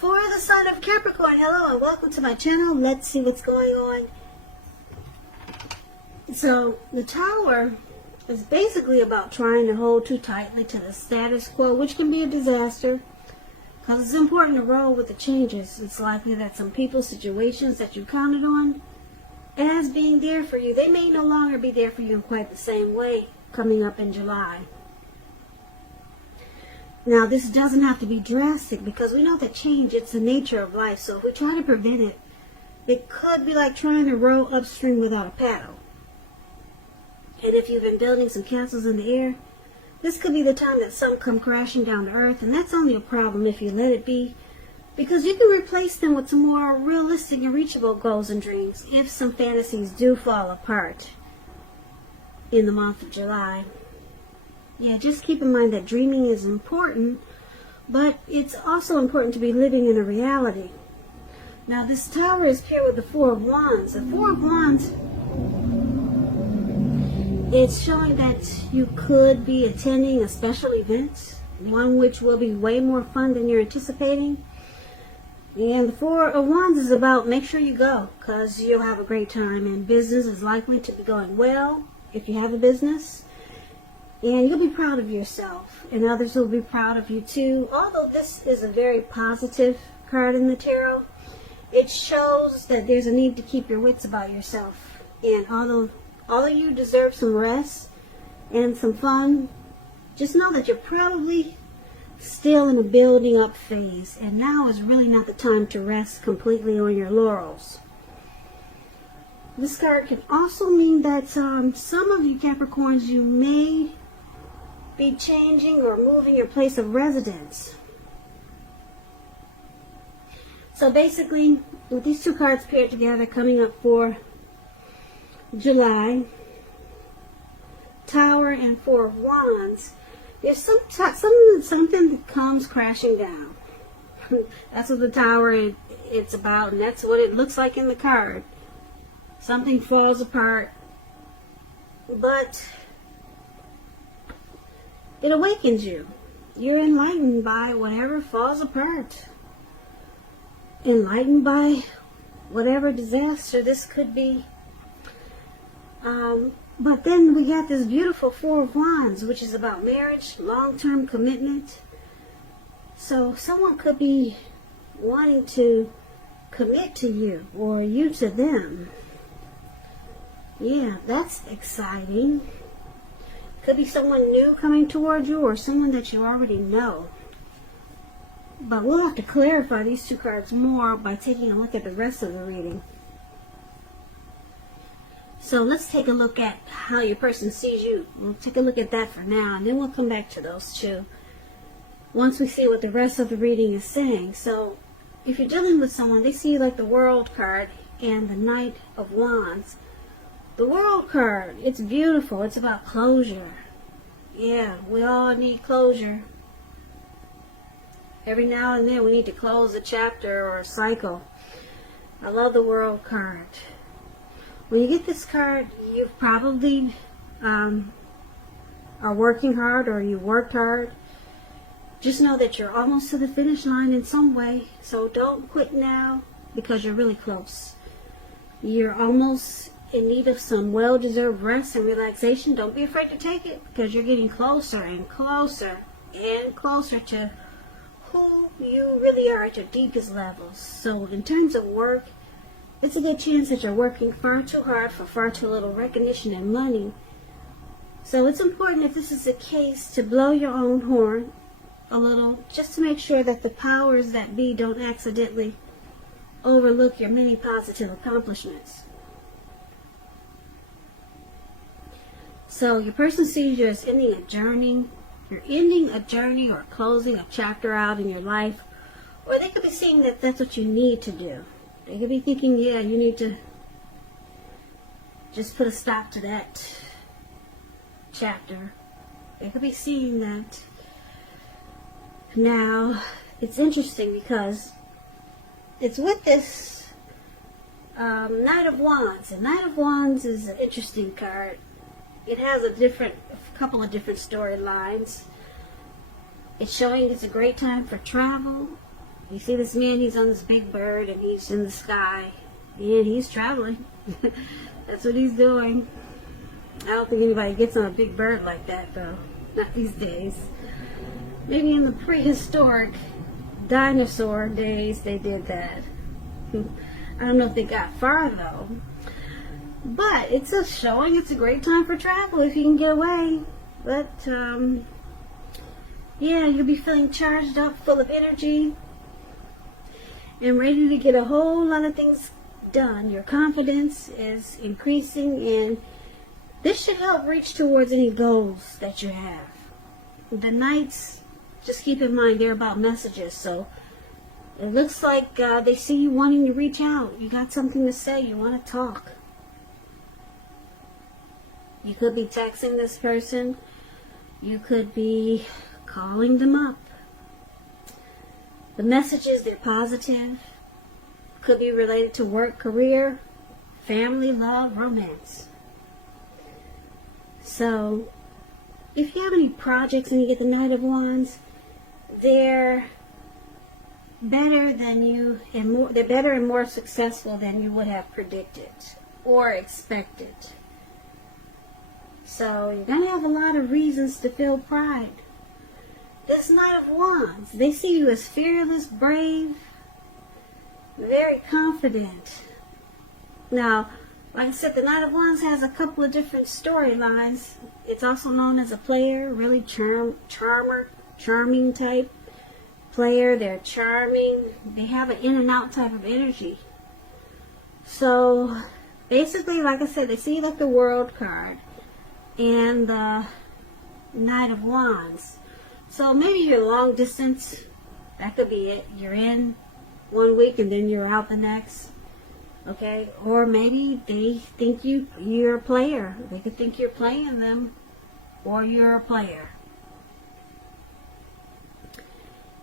For the sign of Capricorn, hello and welcome to my channel. Let's see what's going on. So, the Tower is basically about trying to hold too tightly to the status quo, which can be a disaster. Because it's important to roll with the changes. It's likely that some people, situations that you counted on as being there for you, they may no longer be there for you in quite the same way coming up in July. Now, this doesn't have to be drastic because we know that change, it's the nature of life. So if we try to prevent it, it could be like trying to row upstream without a paddle. And if you've been building some castles in the air, this could be the time that some come crashing down to earth. And that's only a problem if you let it be, because you can replace them with some more realistic and reachable goals and dreams if some fantasies do fall apart in the month of July. Yeah, just keep in mind that dreaming is important, but it's also important to be living in a reality. Now, this Tower is paired with the Four of Wands. The Four of Wands, it's showing that you could be attending a special event, one which will be way more fun than you're anticipating. And the Four of Wands is about make sure you go, because you'll have a great time, and business is likely to be going well if you have a business. And you'll be proud of yourself, and others will be proud of you too. Although this is a very positive card in the tarot, it shows that there's a need to keep your wits about yourself. And although you deserve some rest and some fun, just know that you're probably still in a building up phase, and now is really not the time to rest completely on your laurels. This card can also mean that some of you Capricorns, you may be changing or moving your place of residence. So basically, with these two cards paired together coming up for July, Tower and Four of Wands, there's something that comes crashing down. That's what the Tower it's about, and that's what it looks like in the card. Something falls apart, but it awakens you. You're enlightened by whatever falls apart. Enlightened by whatever disaster this could be. But then we got this beautiful Four of Wands, which is about marriage, long-term commitment. So someone could be wanting to commit to you, or you to them. Yeah, that's exciting. Could be someone new coming towards you, or someone that you already know. But we'll have to clarify these two cards more by taking a look at the rest of the reading. So let's take a look at how your person sees you. We'll take a look at that for now, and then we'll come back to those two once we see what the rest of the reading is saying. So if you're dealing with someone, they see you like the World card and the Knight of Wands. The World card, it's beautiful. It's about closure. Yeah, we all need closure. Every now and then we need to close a chapter or a cycle. I love the World card. When you get this card, you probably are working hard, or you worked hard. Just know that you're almost to the finish line in some way. So don't quit now, because you're really close. You're almost in need of some well-deserved rest and relaxation. Don't be afraid to take it, because you're getting closer and closer and closer to who you really are at your deepest levels. So in terms of work, it's a good chance that you're working far too hard for far too little recognition and money. So it's important, if this is the case, to blow your own horn a little, just to make sure that the powers that be don't accidentally overlook your many positive accomplishments. So your person sees you as ending a journey. You're ending a journey or closing a chapter out in your life. Or they could be seeing that that's what you need to do. They could be thinking, yeah, you need to just put a stop to that chapter. They could be seeing that. Now, it's interesting because it's with this Knight of Wands. And Knight of Wands is an interesting card. It has a couple of different storylines. It's showing it's a great time for travel. You see this man, he's on this big bird and he's in the sky and he's traveling. That's what he's doing. I don't think anybody gets on a big bird like that though. Not these days. Maybe in the prehistoric dinosaur days they did that. I don't know if they got far though. But it's a showing it's a great time for travel if you can get away. But yeah, you'll be feeling charged up, full of energy, and ready to get a whole lot of things done. Your confidence is increasing, and this should help reach towards any goals that you have. The Knights, just keep in mind, they're about messages, so it looks like they see you wanting to reach out. You got something to say, you want to talk. You could be texting this person. You could be calling them up. The messages, they're positive. Could be related to work, career, family, love, romance. So, if you have any projects and you get the Knight of Wands, they're better than you, and they're better and more successful than you would have predicted or expected. So you're going to have a lot of reasons to feel pride. This Knight of Wands, they see you as fearless, brave, very confident. Now, like I said, the Knight of Wands has a couple of different storylines. It's also known as a player, really charming type player. They're charming. They have an in and out type of energy. So, basically, like I said, they see like the World card and the Knight of Wands. So maybe you're long distance. That could be it. You're in one week and then you're out the next. Okay? Or maybe they think you're a player. They could think you're playing them, or you're a player.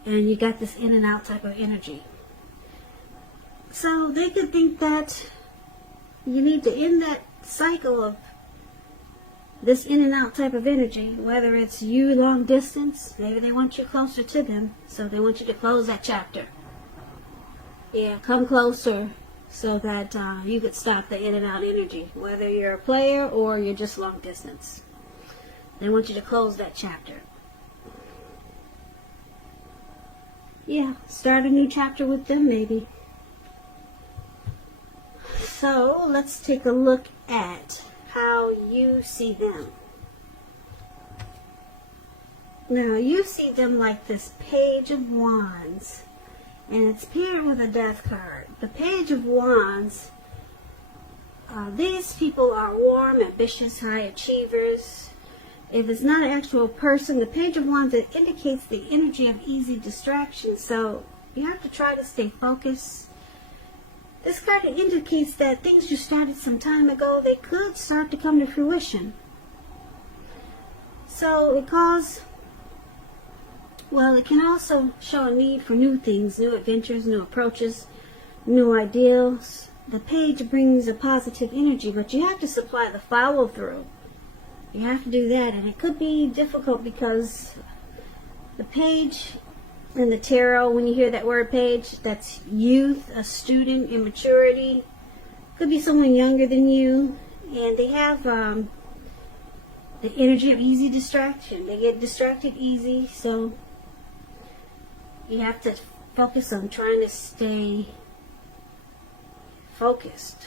And you got this in and out type of energy. So they could think that you need to end that cycle of this in and out type of energy, whether it's you long distance, maybe they want you closer to them, so they want you to close that chapter. Yeah, come closer so that you could stop the in and out energy, whether you're a player or you're just long distance. They want you to close that chapter. Yeah, start a new chapter with them maybe. So let's take a look at how you see them. Now you see them like this Page of Wands, and it's paired with a Death card. The Page of Wands, these people are warm, ambitious, high achievers. If it's not an actual person, the Page of Wands, it indicates the energy of easy distraction, so you have to try to stay focused. This card indicates that things you started some time ago, they could start to come to fruition. So it can also show a need for new things, new adventures, new approaches, new ideals. The Page brings a positive energy, but you have to supply the follow through. You have to do that, and it could be difficult because the Page in the tarot, when you hear that word page, that's youth, a student, immaturity. Could be someone younger than you, and they have the energy of easy distraction. They get distracted easy, so you have to focus on trying to stay focused.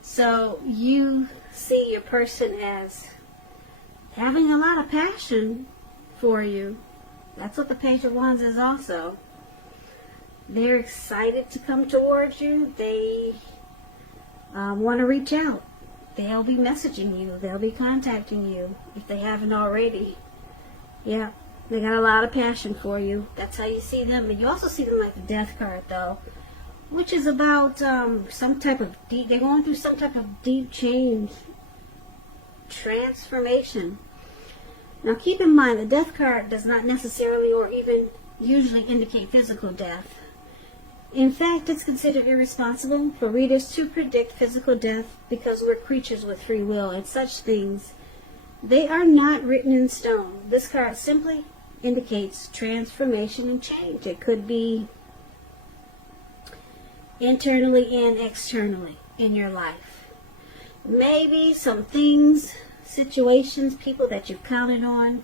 So you see your person as having a lot of passion for you. That's what the Page of Wands is also. They're excited to come towards you. They want to reach out. They'll be messaging you. They'll be contacting you if they haven't already. Yeah, they got a lot of passion for you. That's how you see them. And you also see them like the Death card, though, which is about some type of deep, they're going through some type of deep change, transformation. Now keep in mind, the Death card does not necessarily or even usually indicate physical death. In fact, it's considered irresponsible for readers to predict physical death because we're creatures with free will, and such things, they are not written in stone. This card simply indicates transformation and change. It could be internally and externally in your life. Maybe some things, situations, people that you've counted on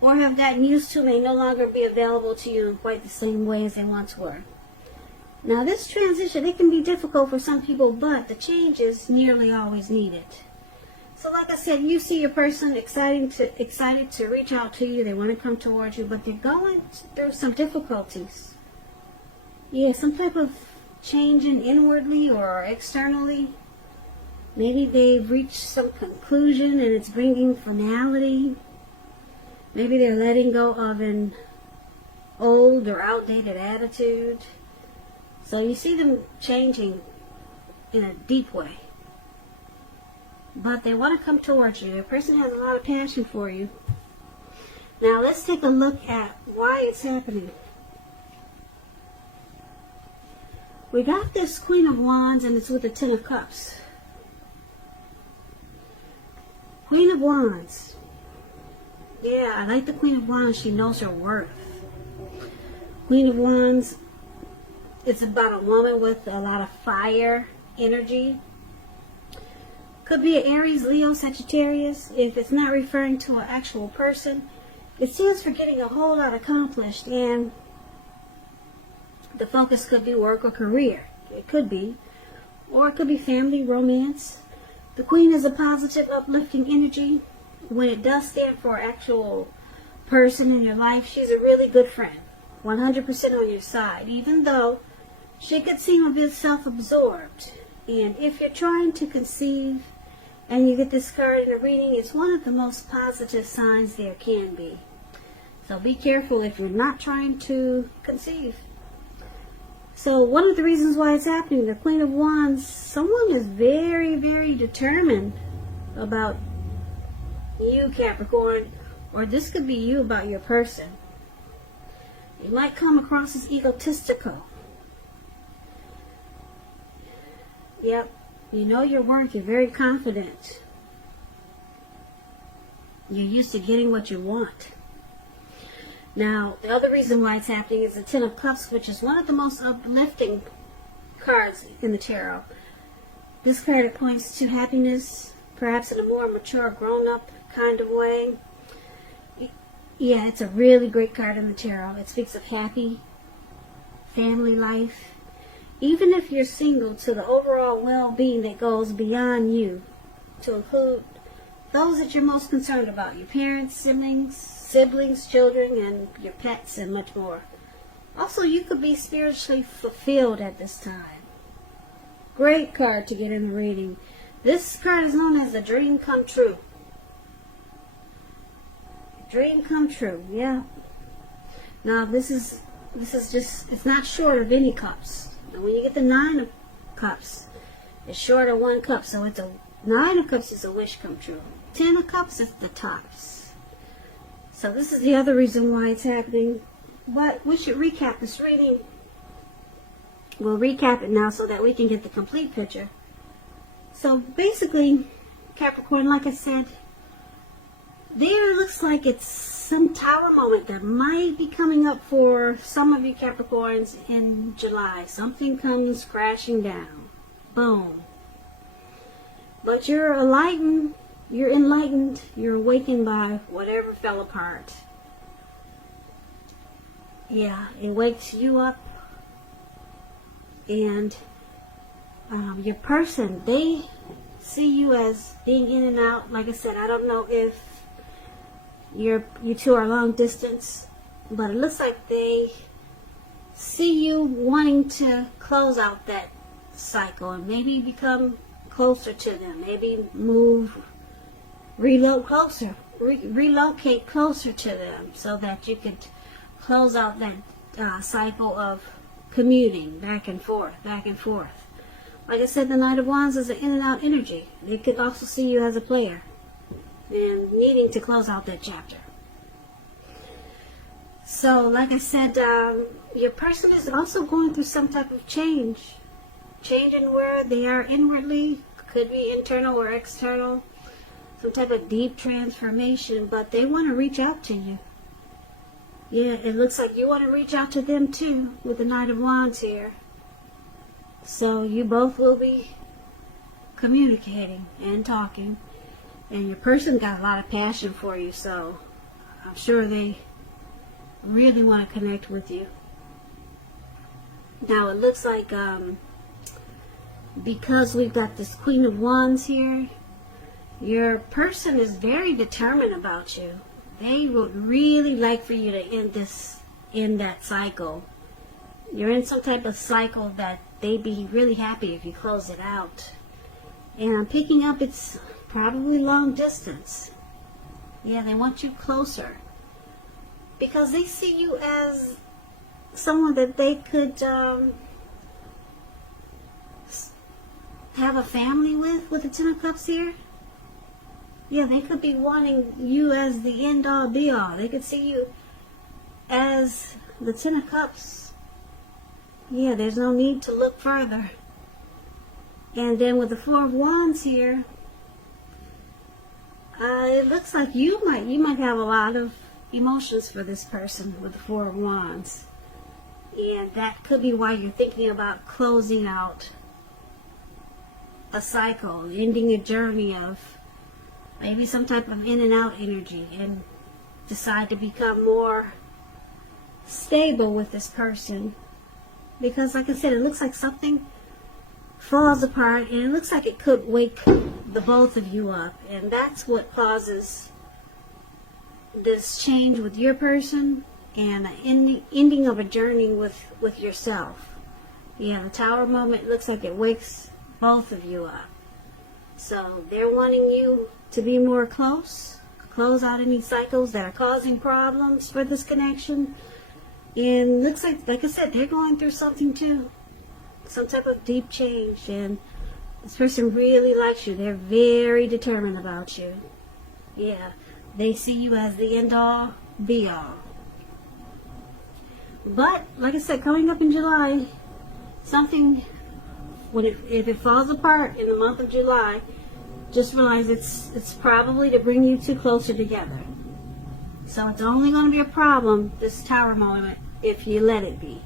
or have gotten used to may no longer be available to you in quite the same way as they once were. Now this transition, it can be difficult for some people, but the change is nearly always needed. So like I said, you see your person excited to reach out to you. They want to come towards you, but they're going through some difficulties. Yeah, some type of changing inwardly or externally. Maybe they've reached some conclusion and it's bringing finality. Maybe they're letting go of an old or outdated attitude. So you see them changing in a deep way. But they want to come towards you. The person has a lot of passion for you. Now let's take a look at why it's happening. We got this Queen of Wands and it's with the Ten of Cups. Queen of Wands. Yeah, I like the Queen of Wands. She knows her worth. Queen of Wands, it's about a woman with a lot of fire energy. Could be an Aries, Leo, Sagittarius. If it's not referring to an actual person, it stands for getting a whole lot accomplished, and the focus could be work or career. It could be. Or it could be family, romance. The Queen is a positive, uplifting energy. When it does stand for an actual person in your life, she's a really good friend. 100% on your side, even though she could seem a bit self-absorbed. And if you're trying to conceive and you get this card in a reading, it's one of the most positive signs there can be. So be careful if you're not trying to conceive. So one of the reasons why it's happening, the Queen of Wands, someone is very, very determined about you, Capricorn, or this could be you about your person. You might come across as egotistical. Yep, you know your worth, you're very confident. You're used to getting what you want. Now, the other reason why it's happening is the Ten of Cups, which is one of the most uplifting cards in the tarot. This card points to happiness, perhaps in a more mature, grown-up kind of way. Yeah, it's a really great card in the tarot. It speaks of happy family life. Even if you're single, to the overall well-being that goes beyond you, to include those that you're most concerned about, your parents, siblings, children, and your pets, and much more. Also, you could be spiritually fulfilled at this time. Great card to get in the reading. This card is known as the dream come true. Dream come true, yeah. Now, this is just, it's not short of any cups. And when you get the Nine of Cups, it's short of one cup. So it's a Nine of Cups is a wish come true. Ten of Cups is the tops. So this is the other reason why it's happening. But we should recap this reading. We'll recap it now so that we can get the complete picture. So basically, Capricorn, like I said, there looks like it's some tower moment that might be coming up for some of you Capricorns in July. Something comes crashing down. Boom. But you're enlightened, you're awakened by whatever fell apart. Yeah, it wakes you up. And your person, they see you as being in and out. Like I said, I don't know if you two are long distance, but it looks like they see you wanting to close out that cycle and maybe become closer to them. Maybe relocate closer to them so that you could close out that cycle of commuting back and forth. Like I said, the Knight of Wands is an in and out energy. They could also see you as a player and needing to close out that chapter. So, like I said, your person is also going through some type of change. Changing where they are inwardly, could be internal or external. Some type of deep transformation, but they want to reach out to you. Yeah, it looks like you want to reach out to them too with the Knight of Wands here. So you both will be communicating and talking. And your person got a lot of passion for you, so I'm sure they really want to connect with you. Now it looks like because we've got this Queen of Wands here, your person is very determined about you. They would really like for you to end that cycle. You're in some type of cycle that they'd be really happy if you close it out. And I'm picking up it's probably long distance. Yeah, they want you closer. Because they see you as someone that they could have a family with the Ten of Cups here. Yeah, they could be wanting you as the end-all, be-all. They could see you as the Ten of Cups. Yeah, there's no need to look further. And then with the Four of Wands here, it looks like you might have a lot of emotions for this person with the Four of Wands. And that could be why you're thinking about closing out a cycle, ending a journey of maybe some type of in and out energy, and decide to become more stable with this person. Because like I said, it looks like something falls apart, and it looks like it could wake the both of you up, and that's what causes this change with your person and the ending of a journey with yourself. Yeah, the Tower moment looks like it wakes both of you up. So they're wanting you to be more close, close out any cycles that are causing problems for this connection. And looks like I said, they're going through something too. Some type of deep change, and this person really likes you. They're very determined about you. Yeah, they see you as the end-all, be-all. But, like I said, coming up in July, something, if it falls apart in the month of July, just realize it's probably to bring you two closer together. So it's only going to be a problem, this Tower moment, if you let it be.